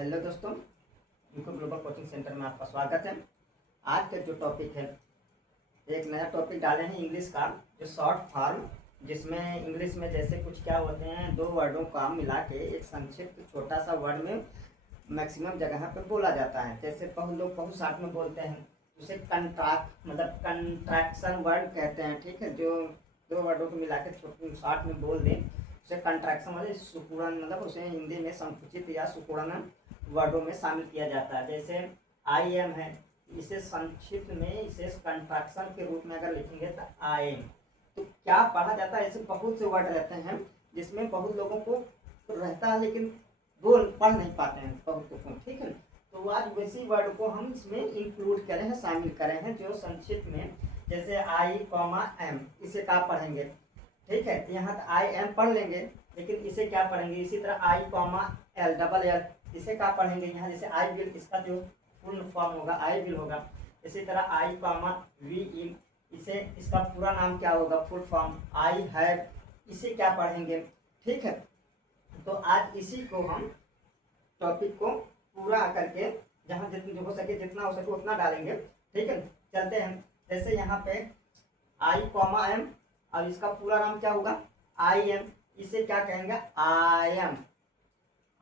Hello दोस्तों, UCO global coaching centre में आपका स्वागत है। आज का जो टॉपिक है, एक नया टॉपिक डाले हैं इंग्लिश का, जो शॉर्ट फॉर्म, जिसमें इंग्लिश में जैसे कुछ क्या होते हैं, दो वर्डों का मिला के एक संक्षिप्त छोटा सा वर्ड में मैक्सिमम जगह पे बोला जाता है। जैसे लोग बहुत साथ में बोलते हैं, उसे कंट्रैक्ट मतलब कंट्रैक्शन वर्ड कहते हैं। ठीक है, जो दो वर्डों को मिला के शॉर्ट में बोल दें उसे कंट्रैक्शन मतलब सुकूड़न, मतलब उसे हिंदी में संकुचित या सुकूड़न वर्डों में शामिल किया जाता है। जैसे आई एम है, इसे संक्षिप्त में इसे कंट्रैक्शन के रूप में अगर लिखेंगे तो आई एम, तो क्या पढ़ा जाता है। ऐसे बहुत से वर्ड रहते हैं जिसमें बहुत लोगों को रहता है लेकिन बोल पढ़ नहीं पाते हैं बहुतों को। ठीक है, तो आज वैसी वर्ड को हम इसमें इंक्लूड करें हैं, शामिल करें हैं, जो संक्षिप्त में जैसे आई कॉमा एम, इसे क्या पढ़ेंगे। ठीक है, यहाँ तो आई एम पढ़ लेंगे लेकिन इसे क्या पढ़ेंगे। इसी तरह आई कॉमा एल डबल एल, इसे क्या पढ़ेंगे यहाँ। जैसे आई विल, इसका जो फुल फॉर्म होगा आई विल होगा। इसी तरह आई कॉमा वी इन, इसे इसका पूरा नाम क्या होगा, फुल फॉर्म आई हैव, इसे क्या पढ़ेंगे। ठीक है, तो आज इसी को हम टॉपिक को पूरा करके जहाँ जितना हो सके, जितना हो सके उतना डालेंगे। ठीक है, चलते हैं। जैसे यहाँ पे आई कॉमा एम, अब इसका पूरा नाम क्या होगा, आई एम, इसे क्या कहेंगे, आई एम।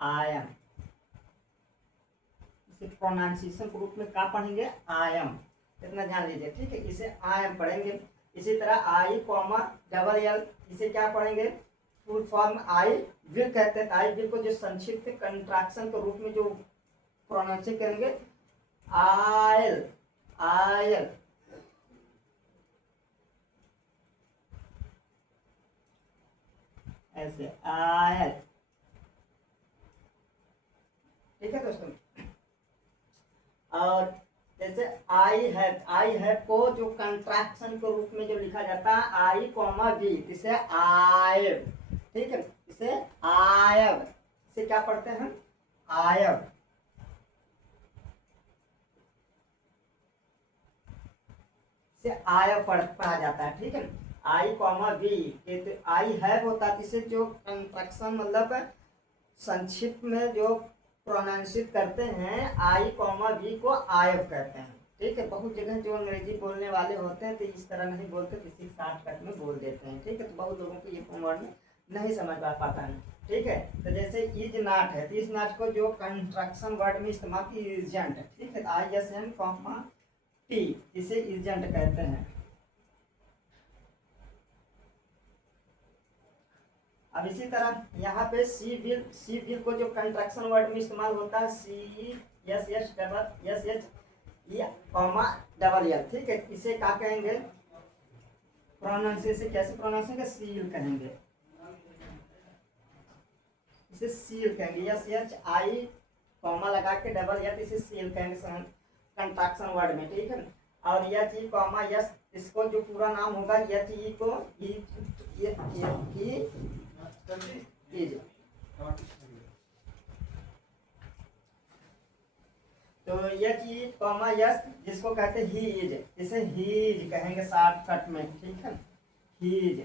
आई एम इसे प्रोनाउंसिएशन के रूप में क्या पढ़ेंगे, आई एम, इतना जान लीजिए। ठीक है, इसे आई एम पढ़ेंगे। इसी तरह आई कॉमा डबल एल, इसे क्या पढ़ेंगे, फुल फॉर्म आई विल कहते हैं। आई विल को जो संक्षिप्त कंट्रैक्शन के रूप में जो प्रोनाउंसिएशन करेंगे, आयल, आयल। ऐसे आयल। ठीक है दोस्तों, और जैसे आई है को जो कंट्रैक्शन के रूप में जो लिखा जाता है आई कॉमा वी, इसे आयव। ठीक है, इसे आयव, इसे क्या पढ़ते हैं, आयव। इसे आयव पढ़ा जाता है। ठीक है, आई कॉमा वी, आई हैव होता है, इसे जो कंट्रैक्शन मतलब संक्षिप्त में जो प्रोनाउंसिएट करते हैं, आई कॉमा वी को आयव कहते हैं। ठीक है, बहुत जगह जो अंग्रेजी बोलने वाले होते हैं तो इस तरह नहीं बोलते, किसी शॉर्टकट में बोल देते हैं। ठीक है, तो बहुत लोगों को ये वर्ड नहीं समझ पाता है। ठीक है, तो जैसे इज नॉट है, तो इस नॉट को जो कंट्रैक्शन वर्ड में इस्तेमाल की इजेंट। ठीक है, I S N comma T, इसे इजेंट कहते हैं। अब इसी तरह यहाँ पे सी विल को जो कंट्रैक्शन वर्ड में इस्तेमाल होता है, C S H double S H E comma double L. ठीक है, इसे क्या कहेंगे, प्रोनाउंसिएशन कैसे प्रोनाउंसिएशन, सील कहेंगे, इसे सील कहेंगे। एस एच आई कॉमा लगा के डबल एल, इसे सील कहेंगे कंट्रैक्शन वर्ड में। ठीक है, और एच ई कॉमा एस, इसको जो पूरा नाम होगा एच ई को इज, तो एच ई कॉमा एस जिसको कहते हैं ही इज, इसे ही इज कहेंगे शॉर्टकट में। ठीक है, ही इज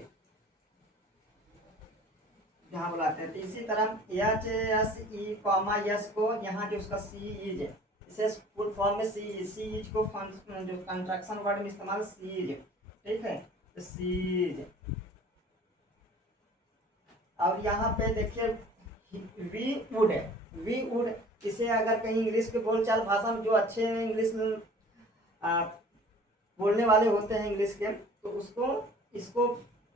यहाँ बुलाते हैं। तो इसी तरह H S E comma S को यहाँ जो उसका सी इज, इसे फुल फॉर्म में सी इज को जो कंट्रैक्शन वर्ड में इस्तेमाल सी इज। ठीक है, तो सी इज। और यहाँ पे देखिए वी वुड है, वी वुड, इसे अगर कहीं इंग्लिश के बोलचाल भाषा में जो अच्छे इंग्लिश बोलने वाले होते हैं इंग्लिश के, तो उसको इसको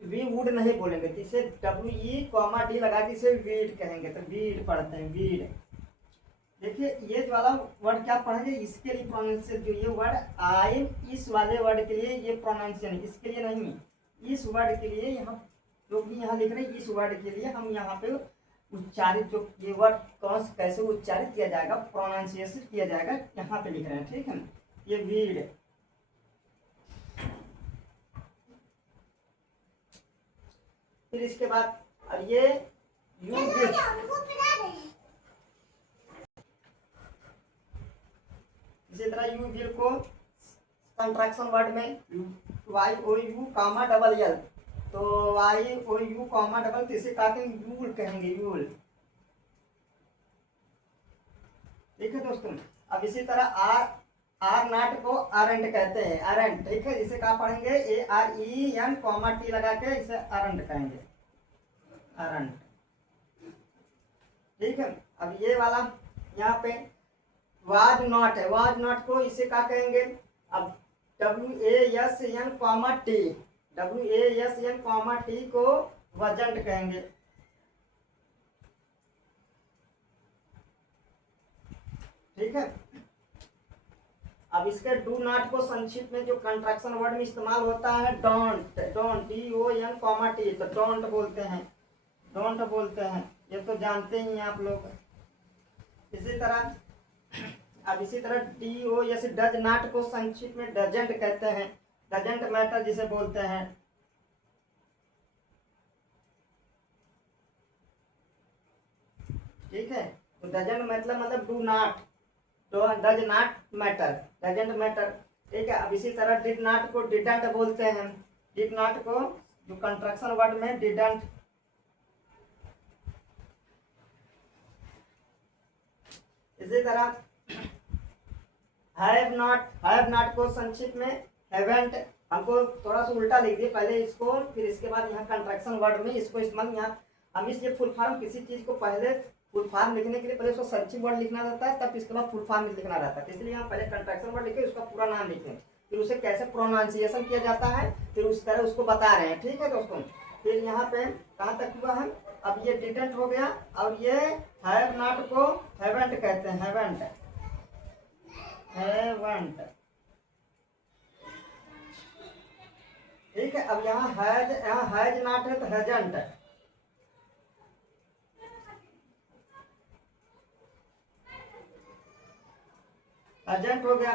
वी वुड नहीं बोलेंगे, तो इसे डब्ल्यू ई कॉमा डी लगा के इसे वीड कहेंगे। तो वीड पढ़ते हैं, वीड। देखिए ये वाला वर्ड क्या पढ़ेंगे, इसके लिए प्रोनाउंसिएशन, जो ये वर्ड आई, इस वाले वर्ड के लिए ये प्रोनाउंसिएशन, इसके लिए नहीं, इस वर्ड के लिए यहाँ जो भी यहाँ लिख रहे हैं, इस वर्ड के लिए हम यहाँ पे उच्चारित, जो ये वर्ड कौन कैसे उच्चारित किया जाएगा, प्रोनाउंसिएशन किया जाएगा, यहाँ पे लिख रहे हैं। ठीक है, ये वीड। फिर इसके बाद अब ये यू विल, इसी तरह यू विल को कंट्रैक्शन वर्ड में Y O U comma double L, तो Y O U comma double, तो इसे काटेंगे यूल कहेंगे, यूल। ठीक है दोस्तों। अब इसी तरह आर आर नाट को आरंट कहते हैं, आरंट। ठीक है, इसे क्या पढ़ेंगे, AREN कॉमा टी लगा के इसे आरंट कहेंगे, आरंट। ठीक है, अब ये वाला यहाँ पे वाज नॉट है, वाज नॉट को इसे क्या कहेंगे, अब WASN comma T, WASN comma T को वजंट कहेंगे। ठीक है, अब इसके डू नॉट को संक्षिप्त में जो कंट्रैक्शन वर्ड में इस्तेमाल होता है don't, don't DON comma T, तो डोंट बोलते हैं, डोंट बोलते हैं, ये तो जानते ही हैं आप लोग। इसी तरह अब इसी तरह DOS डज नॉट को संक्षिप्त में डजेंट कहते हैं, डजेंट मैटर जिसे बोलते हैं। ठीक है, तो डजेंट मतलब डू नॉट, तो does not matter, doesn't matter. ठीक है, अब इसी तरह डिड नॉट को डिडंट बोलते हैं, डिड नॉट को जो कंट्रैक्शन वर्ड में डिडंट। इसी तरह हैव नॉट को संक्षिप्त में हैवेंट। हमको थोड़ा सा उल्टा लिख दिए पहले इसको, फिर इसके बाद यहाँ कंट्रैक्शन वर्ड में इसको इस्तेमाल, यहाँ हम इस ये फुल फॉर्म, किसी चीज को पहले फुल फॉर्म लिखने के लिए पहले उसको संक्षिप्त वर्ड लिखना रहता है, तब इसके बाद फुल फॉर्म लिखना रहता है। इसलिए हम पहले कंट्रैक्शन वर्ड लिखे, उसका पूरा नाम लिखें, फिर उसे कैसे प्रोनाउंसिएशन किया जाता है, फिर उस तरह उसको बता रहे हैं। ठीक है दोस्तों, फिर यहाँ पे कहाँ तक हुआ है, अब ये डिडंट हो गया, और ये हैव नॉट को हैवेंट कहते हैं, हैवेंट, हैवेंट। ठीक है, अब यहाँ हैज नॉट है तो हैजंट, हैजंट हो गया।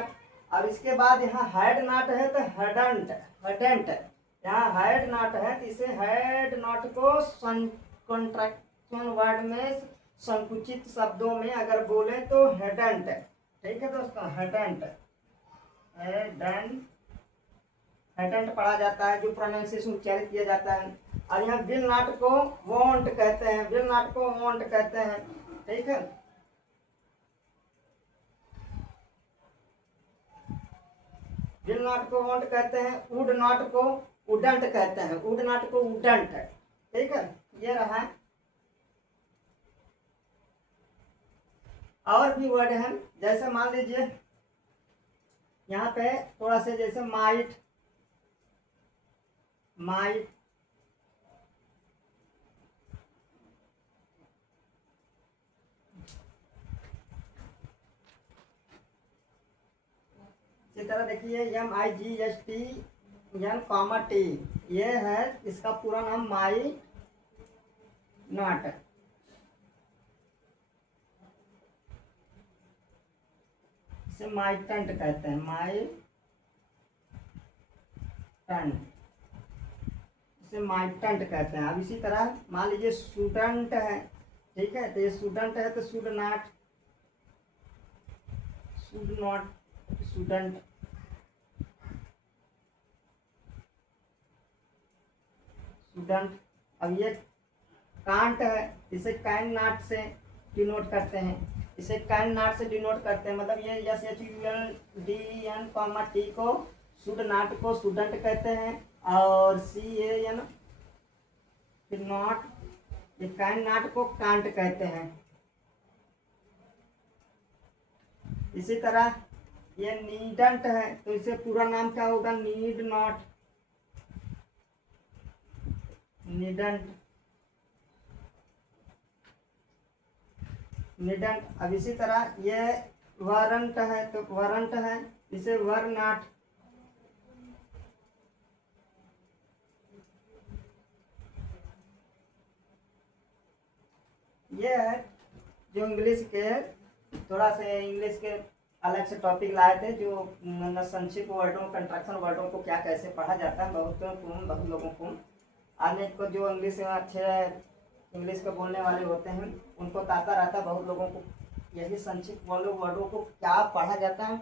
अब इसके बाद यहाँ हैड नॉट है तो हैडंट, हैडेंट। यहाँ हैड नॉट है तो इसे हैड नॉट को कंट्रैक्शन वर्ड में संकुचित शब्दों में अगर बोले तो हैडंट। ठीक है दोस्तों, हैडंट, हैडंट, हैडंट पढ़ा जाता है, जो प्रोनाउंसिएशन उच्चारित किया जाता है। और यहाँ विल नॉट को वॉन्ट कहते हैं, विल नॉट को वॉन्ट कहते हैं। ठीक है, विल नॉट को वॉन्ट कहते हैं, वुड नॉट को वुडंट कहते हैं, वुड नॉट को वुडंट। ठीक है, ये रहा। और भी वर्ड हैं, जैसे मान लीजिए यहाँ पे थोड़ा से, जैसे माइट, माइट, इसी तरह देखिए MIGSTN कॉमा टी, ये है इसका पूरा नाम माई नॉट। इसे माइटंट कहते हैं, माइटंट, इसे माइटंट कहते हैं। अब इसी तरह मान लीजिए स्टूडेंट है। ठीक है, तो ये स्टूडेंट है तो should not, should not, student. Student. अब ये कांट है, इसे कैन नॉट से डिनोट करते हैं, इसे कैन नॉट से डिनोट करते हैं, मतलब ये SHULDN कॉमा टी को शुड नॉट को स्टूडेंट कहते हैं, और CAN फिर नॉट, ये कैन नॉट को कांट कहते हैं। इसी तरह ये नीडंट है, तो इसे पूरा नाम क्या होगा, नीड नॉट, नीडंट, नीडंट। अब इसी तरह ये वारंट है, तो वारंट है, इसे वर नॉट। ये है जो इंग्लिश के, थोड़ा से इंग्लिश के अलग से टॉपिक लाए थे, जो संक्षिप्त वर्डों, कंट्रैक्शन वर्डों को क्या कैसे पढ़ा जाता है। बहुत लोगों को आने को, जो इंग्लिश में अच्छे इंग्लिश के बोलने वाले होते हैं, उनको ताता रहता, बहुत लोगों को यही संक्षिप्त वर्डों को क्या पढ़ा जाता है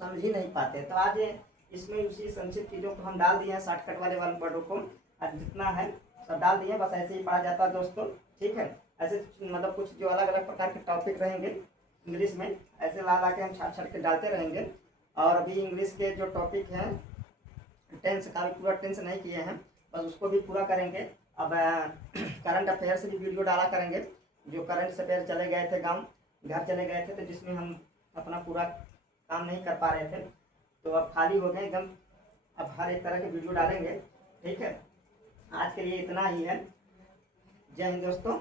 समझ ही नहीं पाते। तो आज इसमें उसी संक्षिप्त चीज़ों को हम डाल दिए हैं, शॉर्टकट वाले वर्डों को जितना है सब डाल दिए, बस ऐसे ही पढ़ा जाता है दोस्तों। ठीक है, ऐसे मतलब कुछ जो अलग अलग प्रकार के टॉपिक रहेंगे इंग्लिश में ऐसे ला ला के हम छाट छाट के डालते रहेंगे। और अभी इंग्लिश के जो टॉपिक हैं टेंस का भी पूरा टेंस नहीं किए हैं, बस उसको भी पूरा करेंगे। अब करंट अफेयर से भी वीडियो डाला करेंगे, जो करंट अफेयर चले गए थे गाँव घर चले गए थे, तो जिसमें हम अपना पूरा काम नहीं कर पा रहे थे, तो अब खाली हो गए एकदम। अब हर एक तरह के वीडियो डालेंगे। ठीक है, आज के लिए इतना ही है। जय हिंद दोस्तों।